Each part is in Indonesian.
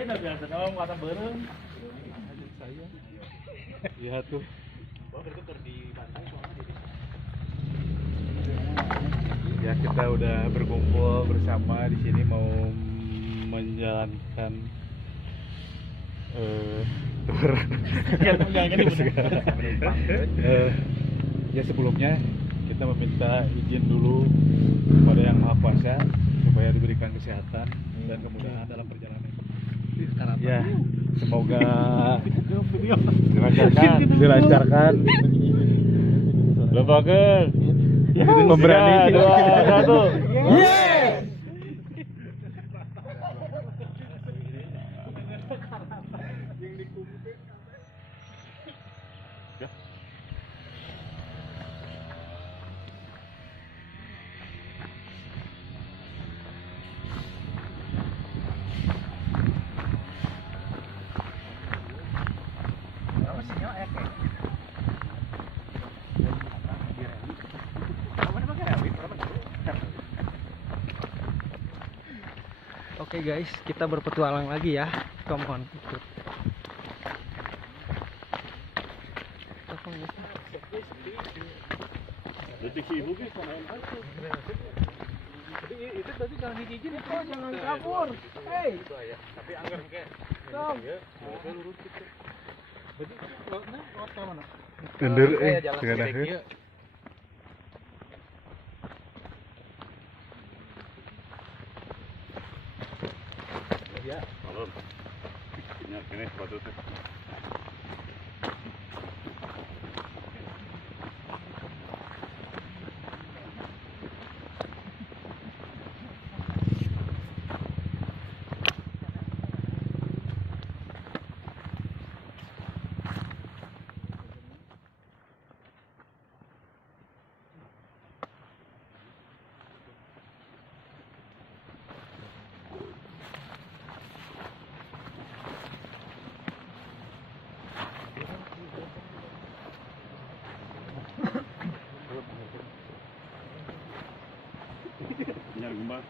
lain biasa om kata bereng. Saya. Iya tuh. Ya kita udah berkumpul bersama di sini mau menjalankan tour. Ya sebelumnya kita meminta izin dulu kepada Yang Maha Kuasa supaya diberikan kesehatan dan kemudahan dalam perjalanan. Ya, semoga dilancarkan. Lepakan. Pemberani. 2, 1. Oke guys, kita berpetualang lagi ya. Come on, ikut. Itu tadi jangan digigit itu jangan kabur. Hei. Tapi anggar ke. Dong. Lurus gitu. Berarti lewat ke mana? Mundur dengan akhir. Ya. Alon. Ini sepatu teh. Nyar gembak.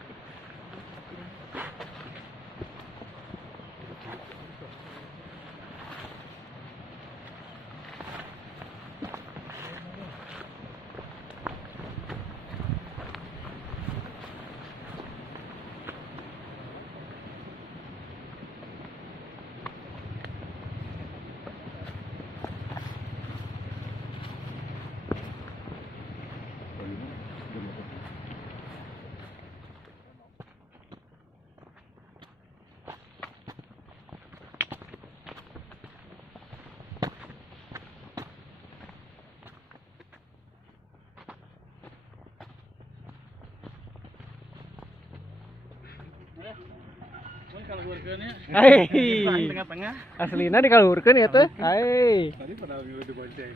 Hai. Tengah-tengah. Aslina dikalurkeun ya teh. Hai. Tadi pernah ngilu di bonceng.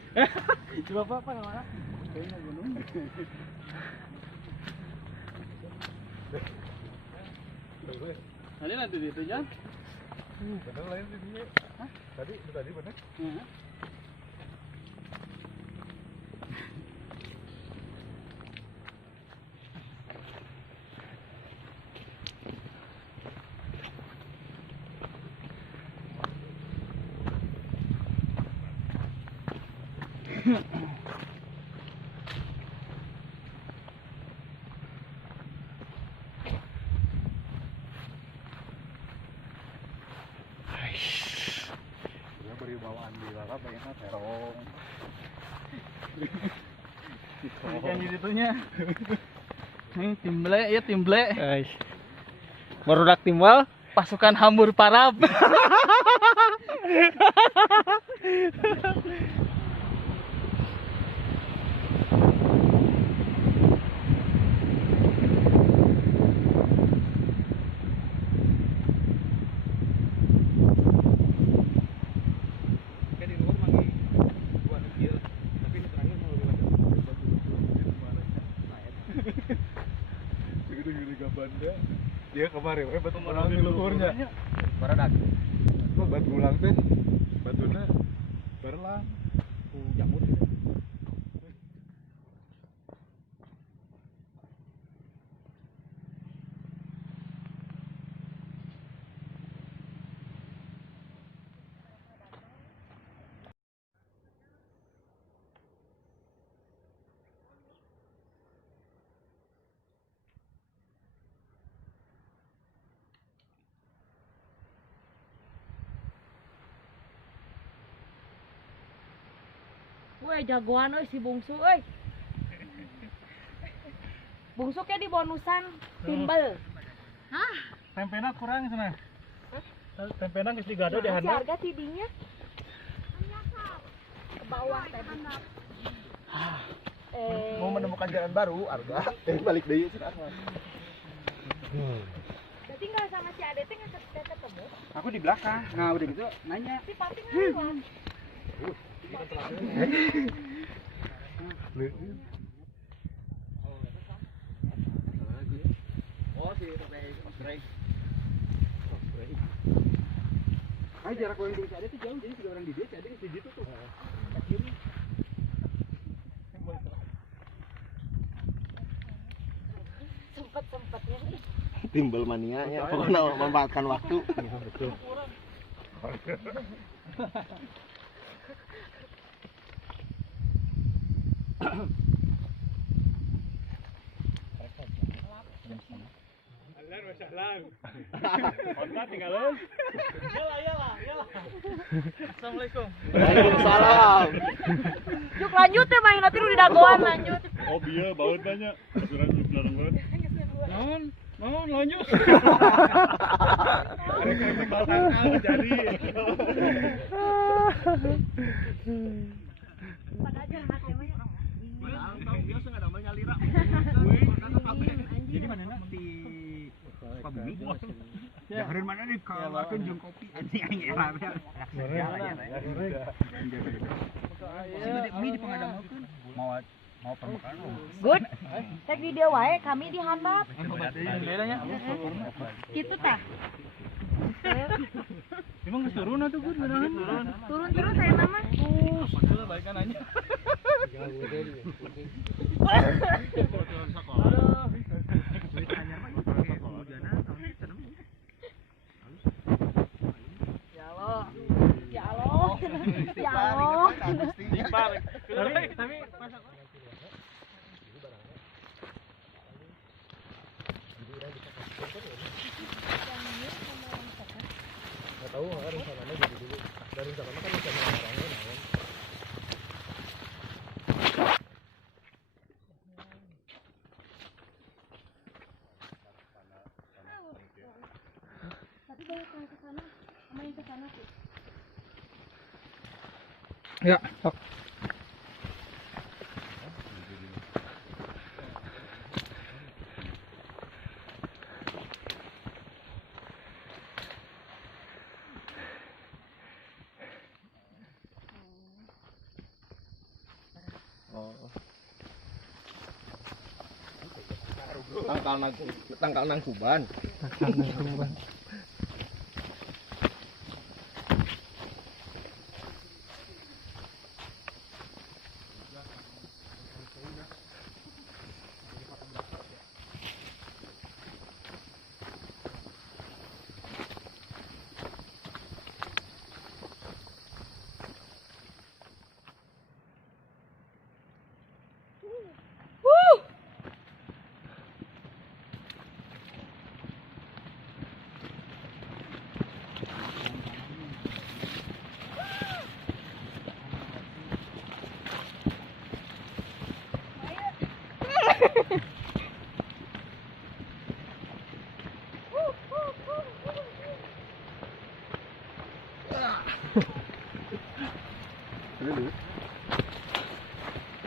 Coba apa namanya? Kayaknya gunung. Tadi nanti itu Jan. Bener lain di sini. Hah? Tadi bener? Heeh. Ya beri bawaan di lalap bayangna terong. Yang di situnya. Nih timble ya timble. Guys. Barudak timbal. Pasukan hambur parab. Segede-gede gabanda. Dia kemarin batu ulang di luhurnya. Barudak. Batu ulang teh. Batuna berlang. Jamur. Weh jagoan euy si Bungsu euy. Bungsu kayak di bonusan timbel. Hah? Tempena kurang sana. Tempena geus digado di Si handap. harga tidinya. Ke bawah tadi. Mau menemukan jalan baru, Arga. Balik deui sih Arga. Berarti nggak sama si Ade teh nggak ketemu. Aku di belakang. Nah, udah gitu nanya. Si Papi ngelawan. Oh, si Osrey. Ay, jarak yang dari Ade tuh jauh, jadi 3 orang di dia, Ade di situ tuh. Ke kiri. Sempet-sempetnya. Timbel manianya, pokoknya memanfaatkan waktu. Betul. Kontak tinggalin. Assalamualaikum. Waalaikumsalam. Yuk lanjut ya main nanti lu di dagoan lanjut. Oh bieu baut banyak. Aturan larang banget. Non lanjut. Arek batang jadi. Pada aja hakemnya. Biasa enggak ada nyalira. Jadi mana di Pabumi? Ya, hari mana nih kalau aku jeung kopi anjing aing era. Ini di pengadamakeun. Mau permukaan. Good. Cek di dia wae kami di handap. Bedanya. Gitu tah. Emang geus turun atuh Gun, beneran? Turun terus saya nama. Padahal baikan aja. Ya Allah. Ya Allah. Ya Allah. Tapi Tahu nggak rencananya jadi dulu. Dari rencananya kan rencana orangnya naon. Tapi banyak yang ke sana. Sama yang ke sana sih. Ya, sok. Tangkal nang kuban.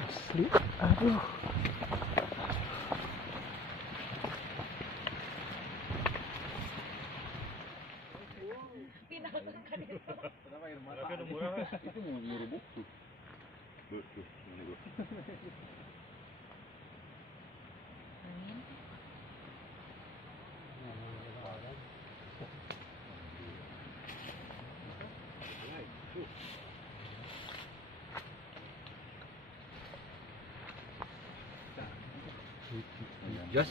Asli. Aduh. Itu mau nyuruh tuh. Jos,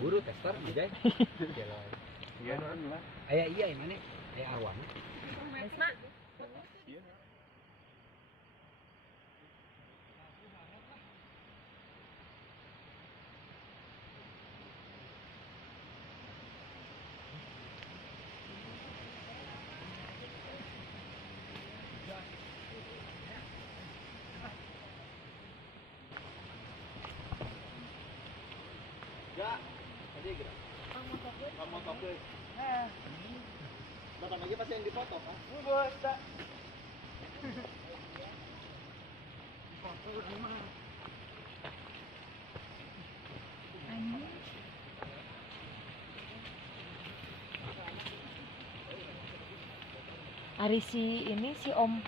buru tester juga. Iya, aya iya mana? Aya arwah. Esma. Ari si ini si Om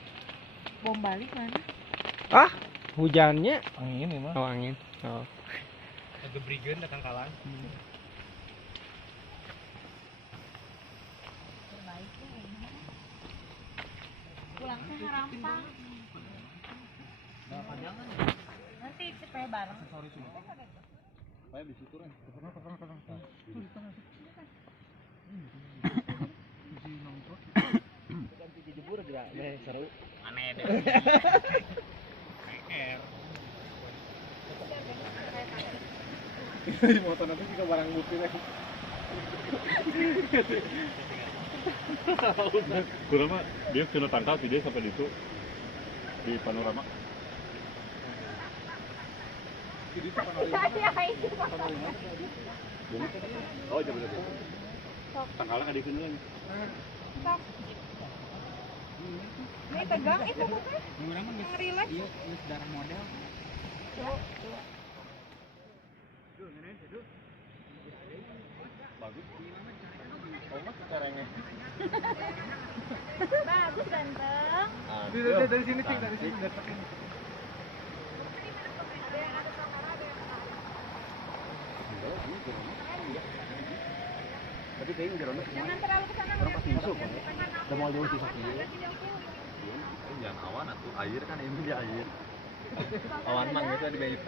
Bom Bali mana? Ah, hujannya. Angin ini mah. Oh, angin. Oh. Gebrigeun datang kalang. Pulang ke Harampang. Nanti supaya bareng. Saya di situ kan. Motor nanti juga barang bukti lagi. Kurang mah dia kena tangkal dia sampai di itu di panorama. Oh jam berapa? Tangkalnya ada di sini lagi. Ini tegang itu bukan? Yang relax. Iya, darah model. Bagus. Oh mas caranya. Bagus ganteng. Dari sini sih, dari sini dari sini. Tapi kayaknya jalannya kemana? Jangan terlalu ke sana. Orang pasti masuk kan? Udah mau jauh sih sakit. Jangan awan atuh air kan ini dia air. Awan mah gitu di BIP.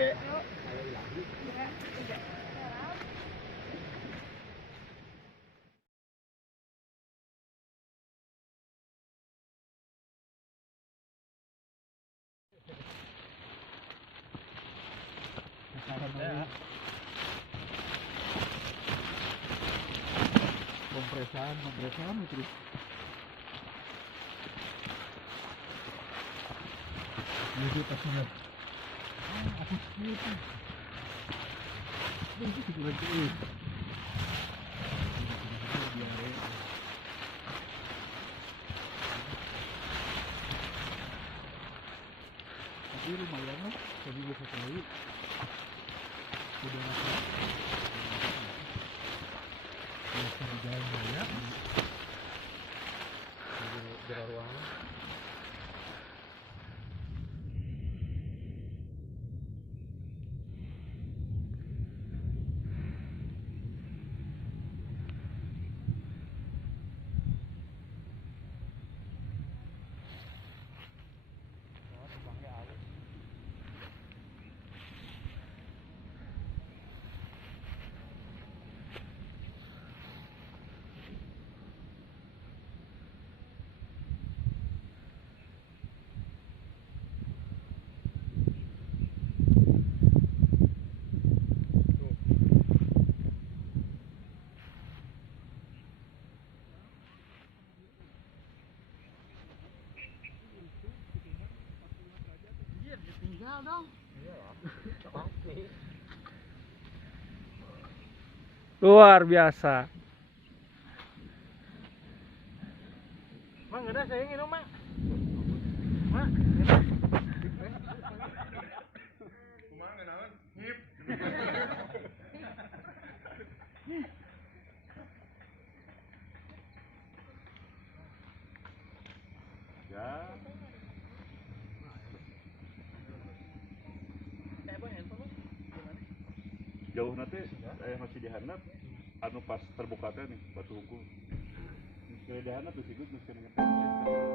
Kompresan terus. Ini pas banget. Aku itu. Itu lagi. Tapi lumayan lah, tadi gue sekali udah rasa biasa di jalan raya di ruangan. Luar biasa. Mang, ada saya ingin Mak. Ya. Jauh nanti masih dihandap anu pas terbuka teh nih batu hukum. Masih dihandap tuh sih gue mesti ngetes.